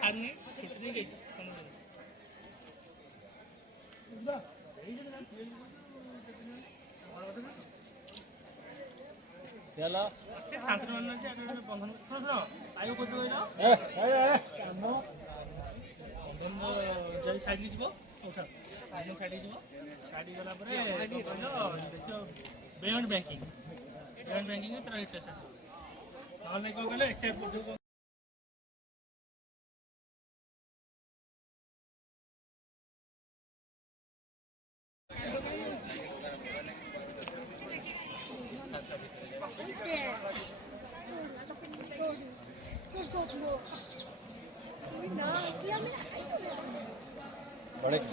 सारने खिचड़ी गई चलो अच्छे शांति रहना चाहिए अगर बंधन सुनो आयु को जो ना बंधन जब साइड की जीवो उठा आयु साइड की जीवो साइड गला परे देखियो बियॉन्ड बैंकिंग में तरह स्टेशन नॉन को गले एक्सेप्ट जो बड़े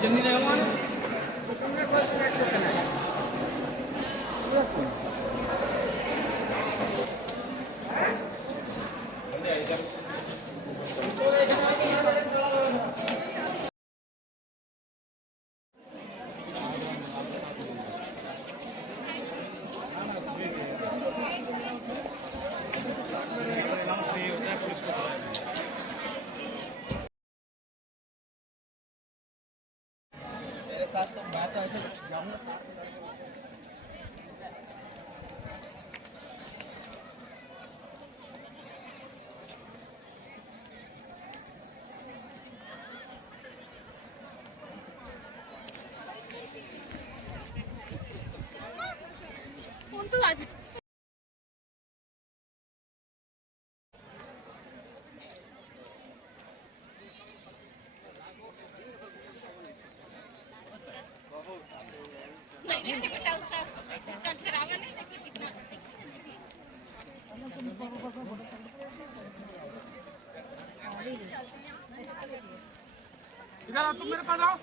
जन्नी रहमान Untuk aja. इधर आ तुम मेरे पास आओ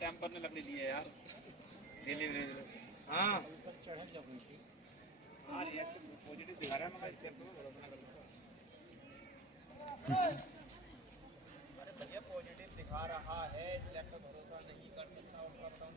टेम्पर ने लकड़ी दी है यार डिलीवरी हाँ ये पॉजिटिव दिखा रहा है मगर इसके तो भरोसा ना करो अरे भैया पॉजिटिव दिखा रहा है इसलिए भरोसा नहीं कर सकता उनका बताओ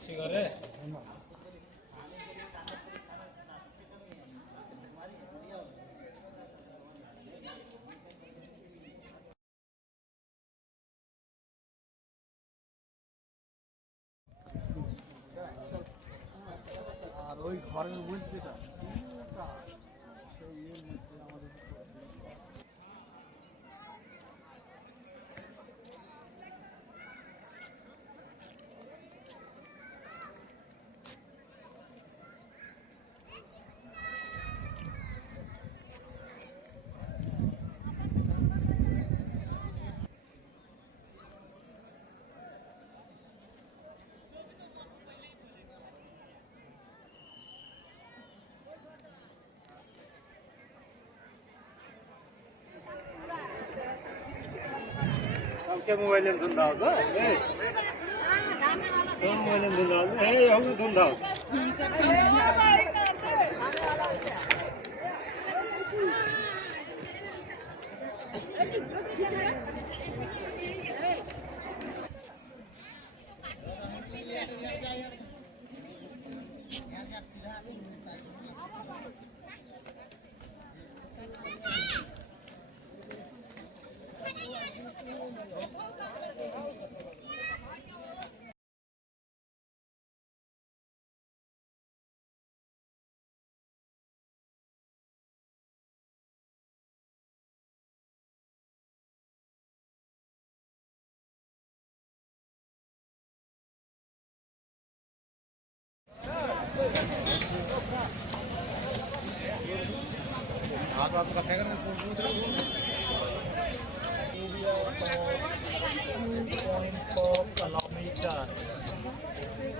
ଅଛି ଘରେ। আর ওই ঘরের মধ্যেটা সেই ইয়ের মধ্যে আমাদের सबके मोबाइल में धुंधा होगा तो मोबाइल में धुंधा होगा ए होगा धुंधा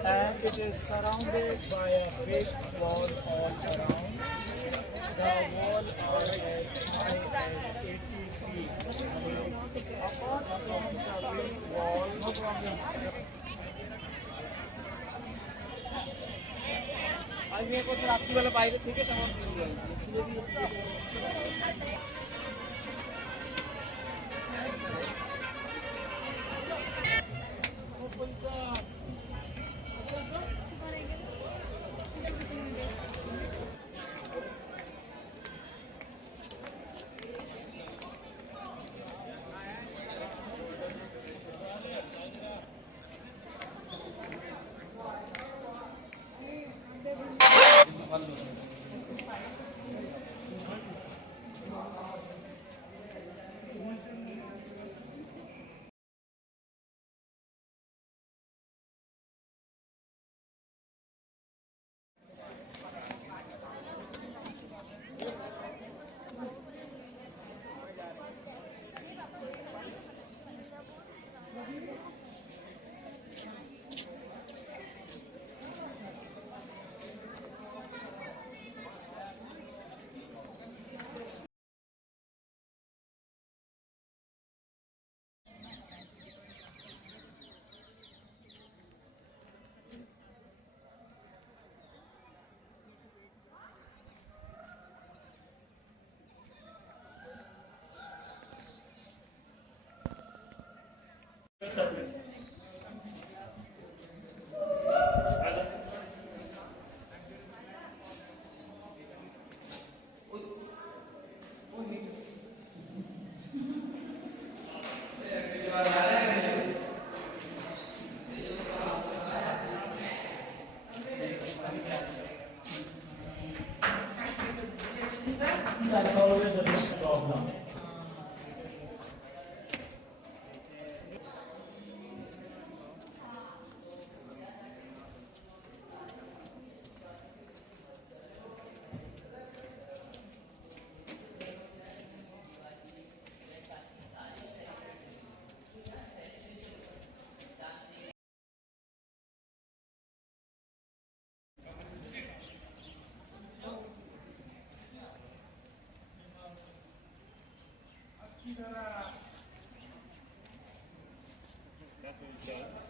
and it is surrounded by a big wall all around. The wall is as high as 80 feet. Apart from the big wall, আমি এখন রাত্রিবেলা বাইরে থেকে তেমন That's always the big problem. That's what he said.